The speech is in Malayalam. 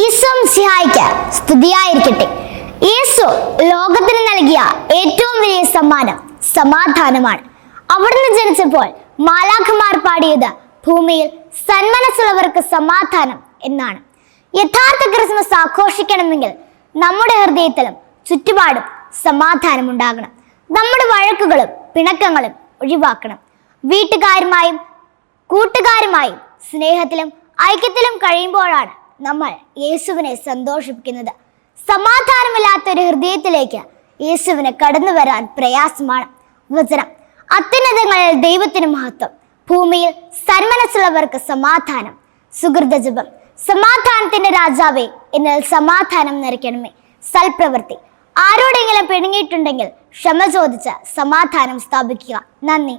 ഈശോമിശിഹായ്ക്ക് സ്തുതിയായിരിക്കട്ടെ. യേശു ലോകത്തിന് നൽകിയ ഏറ്റവും വലിയ സമ്മാനം സമാധാനമാണ്. അവിടുന്ന് ജനിച്ചപ്പോൾ മാലാഖമാർ പാടിയത് ഭൂമിയിൽ സന്മനസ്സുള്ളവർക്ക് സമാധാനം എന്നാണ്. യഥാർത്ഥ ക്രിസ്മസ് ആഘോഷിക്കണമെങ്കിൽ നമ്മുടെ ഹൃദയത്തിലും ചുറ്റുപാടും സമാധാനം ഉണ്ടാകണം. നമ്മുടെ വഴക്കുകളും പിണക്കങ്ങളും ഒഴിവാക്കണം. വീട്ടുകാരുമായും കൂട്ടുകാരുമായും സ്നേഹത്തിലും ഐക്യത്തിലും കഴിയുമ്പോഴാണ് നമ്മൾ യേശുവിനെ സന്തോഷിപ്പിക്കുന്നത്. സമാധാനമില്ലാത്ത ഒരു ഹൃദയത്തിലേക്ക് യേശുവിന് കടന്നു വരാൻ പ്രയാസമാണ്. വചനം: അത്യുന്നതങ്ങളിൽ ദൈവത്തിന് മഹത്വം, ഭൂമിയിൽ സന്മനസ്സുള്ളവർക്ക് സമാധാനം. സുഹൃത ജപം: സമാധാനത്തിന്റെ രാജാവേ, എന്നിൽ സമാധാനം നിറയ്ക്കണമേ. സൽപ്രവൃത്തി: ആരോടെങ്കിലും പിണങ്ങിയിട്ടുണ്ടെങ്കിൽ ക്ഷമ ചോദിച്ച് സമാധാനം സ്ഥാപിക്കുക. നന്ദി.